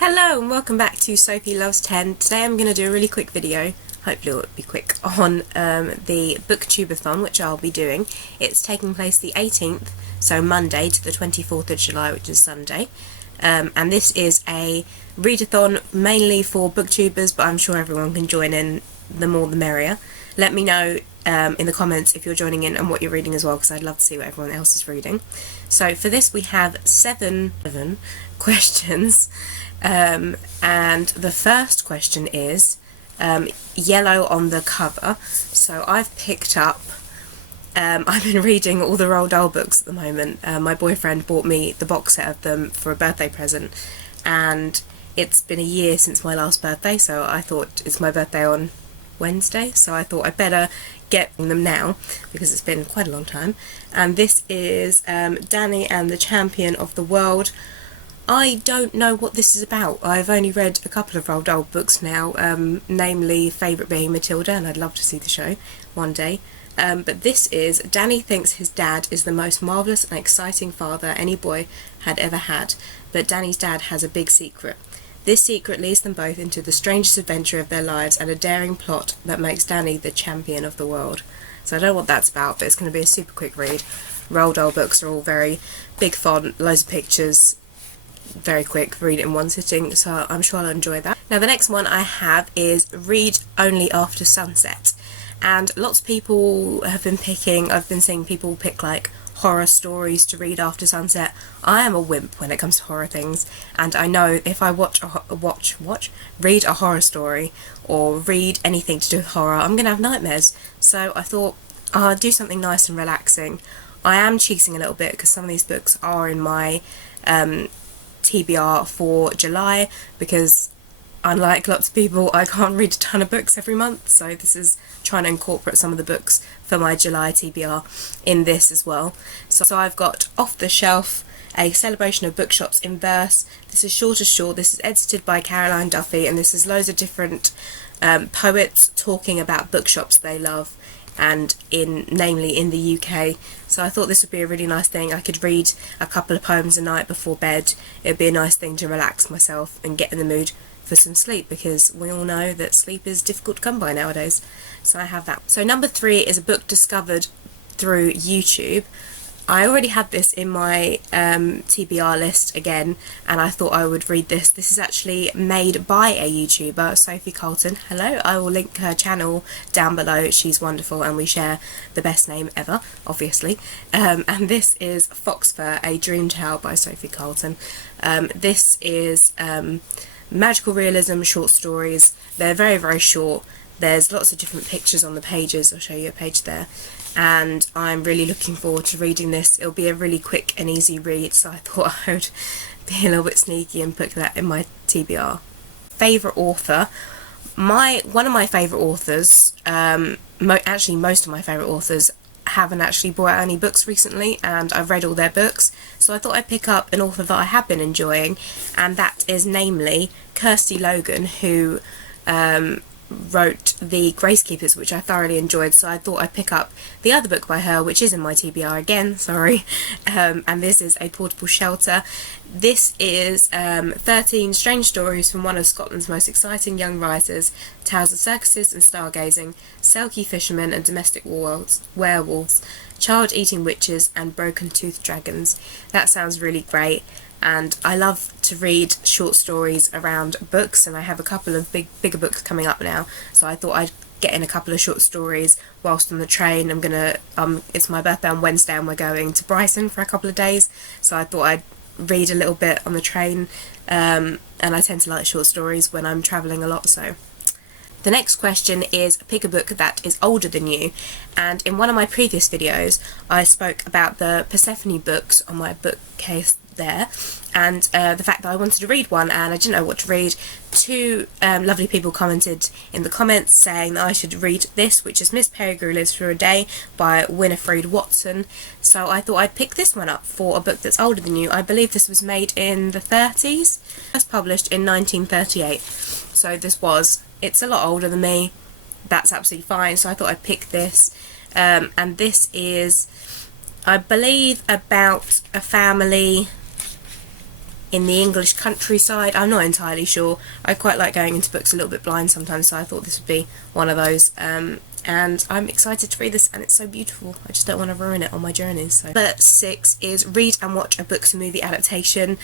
Hello and welcome back to Sophie Loves 10. Today I'm going to do a really quick video, hopefully it will be quick, on the Booktube-a-thon, which I'll be doing. It's taking place the 18th, so Monday, to the 24th of July, which is Sunday. And this is a readathon mainly for booktubers, but I'm sure everyone can join in, the more the merrier. Let me know in the comments if you're joining in and what you're reading as well, because I'd love to see what everyone else is reading. So for this we have seven questions, and the first question is yellow on the cover. So I've picked up, I've been reading all the Roald Dahl books at the moment. My boyfriend bought me the box set of them for a birthday present, and it's been a year since my last birthday, so I thought it's my birthday on Wednesday, so I thought I'd better get them now because it's been quite a long time. And this is Danny and the Champion of the World. I don't know what this is about. I've only read a couple of Roald Dahl books now, namely favourite being Matilda, and I'd love to see the show one day. But this is, Danny thinks his dad is the most marvellous and exciting father any boy had ever had, but Danny's dad has a big secret. This secret leads them both into the strangest adventure of their lives and a daring plot that makes Danny the champion of the world. So I don't know what that's about, but it's going to be a super quick read. Roald Dahl books are all very big font, loads of pictures, very quick, read it in one sitting, so I'm sure I'll enjoy that. Now the next one I have is Read Only After Sunset. And lots of people have been picking, I've been seeing people pick like horror stories to read after sunset. I am a wimp when it comes to horror things, and I know if I read a horror story or read anything to do with horror, I'm gonna have nightmares. So I thought I'll do something nice and relaxing. I am cheating a little bit because some of these books are in my TBR for July, because unlike lots of people, I can't read a ton of books every month, so this is trying to incorporate some of the books for my July TBR in this as well. So I've got Off the Shelf, a celebration of bookshops in verse. This is Short as Short. This is edited by Caroline Duffy, and this is loads of different poets talking about bookshops they love, and namely in the UK. So I thought this would be a really nice thing. I could read a couple of poems a night before bed. It'd be a nice thing to relax myself and get in the mood for some sleep, because we all know that sleep is difficult to come by nowadays. So I have that. So number 3 is a book discovered through YouTube. I already had this in my TBR list again, and I thought I would read this. This is actually made by a YouTuber, Sophie Carlon. Hello, I will link her channel down below. She's wonderful, and we share the best name ever, obviously. And this is Foxfur, A Dream Tale by Sophie Carlon. This is magical realism short stories. They're very, very short. There's lots of different pictures on the pages. I'll show you a page there. And I'm really looking forward to reading this. It'll be a really quick and easy read, so I thought I would be a little bit sneaky and put that in my TBR. Favourite author. One of my favourite authors, actually most of my favourite authors, haven't actually brought out any books recently, and I've read all their books, so I thought I'd pick up an author that I have been enjoying, and that is namely Kirsty Logan, who wrote The Gracekeepers, which I thoroughly enjoyed. So I thought I'd pick up the other book by her, which is in my TBR again, sorry, and this is A Portable Shelter. This is 13 strange stories from one of Scotland's most exciting young writers, tales of circuses and stargazing, selkie fishermen and domestic werewolves, child-eating witches and broken-toothed dragons. That sounds really great, and I love to read short stories around books, and I have a couple of bigger books coming up now, so I thought I'd get in a couple of short stories whilst on the train. I'm gonna it's my birthday on Wednesday and we're going to Brighton for a couple of days, so I thought I'd read a little bit on the train, and I tend to like short stories when I'm travelling a lot. So the next question is pick a book that is older than you, and in one of my previous videos I spoke about the Persephone books on my bookcase there, and the fact that I wanted to read one and I didn't know what to read. Two lovely people commented in the comments saying that I should read this, which is Miss Peregrine Lives for a Day by Winifred Watson. So I thought I'd pick this one up for a book that's older than you. I believe this was made in the 30s, first published in 1938, so it's a lot older than me. That's absolutely fine, so I thought I'd pick this. And this is, I believe, about a family in the English countryside. I'm not entirely sure. I quite like going into books a little bit blind sometimes, so I thought this would be one of those. And I'm excited to read this, and it's so beautiful. I just don't want to ruin it on my journeys. So. Number 6 is read and watch a book to movie adaptation.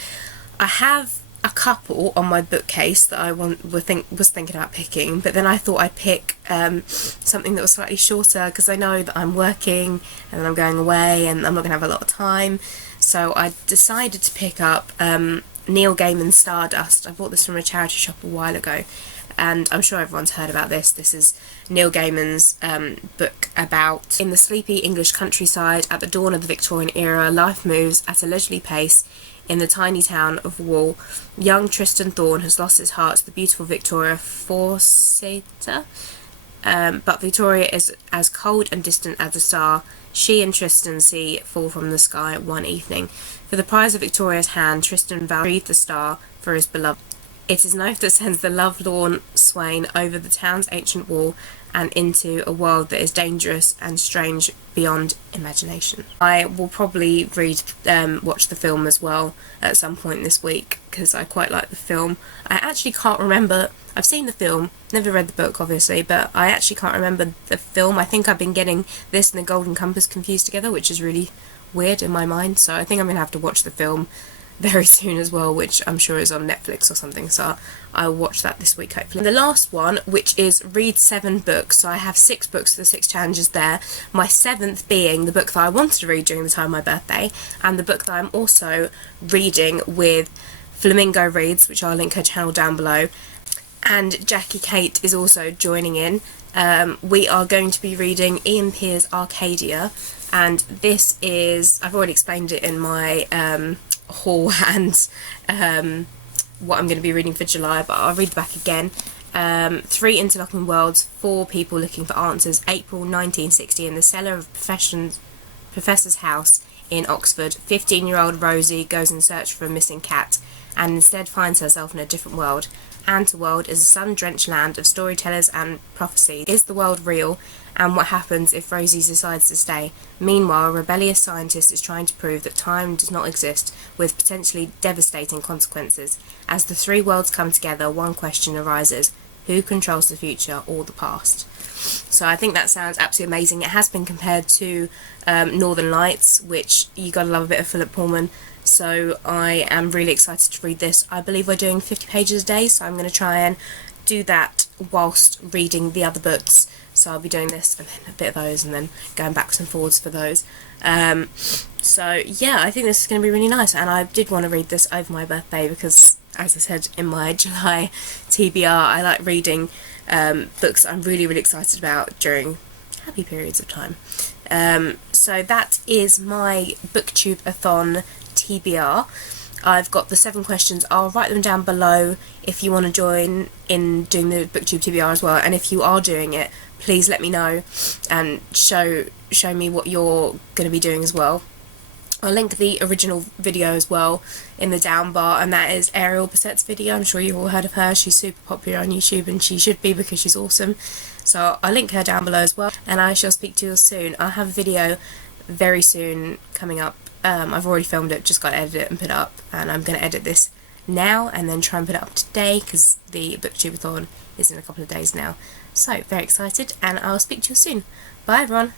I have a couple on my bookcase that I was thinking about picking, but then I thought I'd pick something that was slightly shorter, because I know that I'm working and then I'm going away and I'm not going to have a lot of time. So I decided to pick up Neil Gaiman's Stardust. I bought this from a charity shop a while ago, and I'm sure everyone's heard about this. This is Neil Gaiman's book about, in the sleepy English countryside at the dawn of the Victorian era, life moves at a leisurely pace in the tiny town of Wall. Young Tristan Thorne has lost his heart to the beautiful Victoria Forsythe, but Victoria is as cold and distant as a star she and Tristan see fall from the sky one evening. For the prize of Victoria's hand, Tristan vows to retrieve the star for his beloved. It is an oath that sends the lovelorn swain over the town's ancient wall and into a world that is dangerous and strange beyond imagination. I will probably watch the film as well at some point this week, because I quite like the film. I actually can't remember. I've seen the film, never read the book obviously, but I actually can't remember the film. I think I've been getting this and the Golden Compass confused together, which is really weird in my mind, so I think I'm going to have to watch the film very soon as well, which I'm sure is on Netflix or something, so I'll watch that this week hopefully. And the last one, which is read 7 books, so I have 6 books for the 6 challenges there, my 7th being the book that I wanted to read during the time of my birthday, and the book that I'm also reading with Flamingo Reads, which I'll link her channel down below, and Jackie Kate is also joining in. We are going to be reading Ian Pear's Arcadia, and this is, I've already explained it in my haul and what I'm going to be reading for July, but I'll read back again. 3 interlocking worlds, 4 people looking for answers. April 1960, in the cellar of Professor's house in Oxford, 15-year-old Rosie goes in search for a missing cat, and instead finds herself in a different world. Anterworld is a sun-drenched land of storytellers and prophecies. Is the world real? And what happens if Rosie decides to stay? Meanwhile, a rebellious scientist is trying to prove that time does not exist, with potentially devastating consequences. As the 3 worlds come together, one question arises: who controls the future or the past? So I think that sounds absolutely amazing. It has been compared to Northern Lights, which you gotta love a bit of Philip Pullman. So I am really excited to read this. I believe we're doing 50 pages a day, so I'm going to try and do that whilst reading the other books. So I'll be doing this and then a bit of those and then going backwards and forwards for those. So yeah, I think this is going to be really nice, and I did want to read this over my birthday because, as I said in my July TBR, I like reading books I'm really excited about during happy periods of time. So that is my Booktube-a-thon TBR. I've got the 7 questions. I'll write them down below if you want to join in doing the Booktube TBR as well, and if you are doing it, please let me know and show me what you're going to be doing as well. I'll link the original video as well in the down bar, and that is Ariel Bassett's video. I'm sure you've all heard of her. She's super popular on YouTube, and she should be because she's awesome. So I'll link her down below as well, and I shall speak to you soon. I'll have a video very soon coming up. I've already filmed it, just got to edit it and put it up, and I'm going to edit this now and then try and put it up today because the Booktube-a-thon is in a couple of days now. So very excited, and I'll speak to you soon. Bye everyone.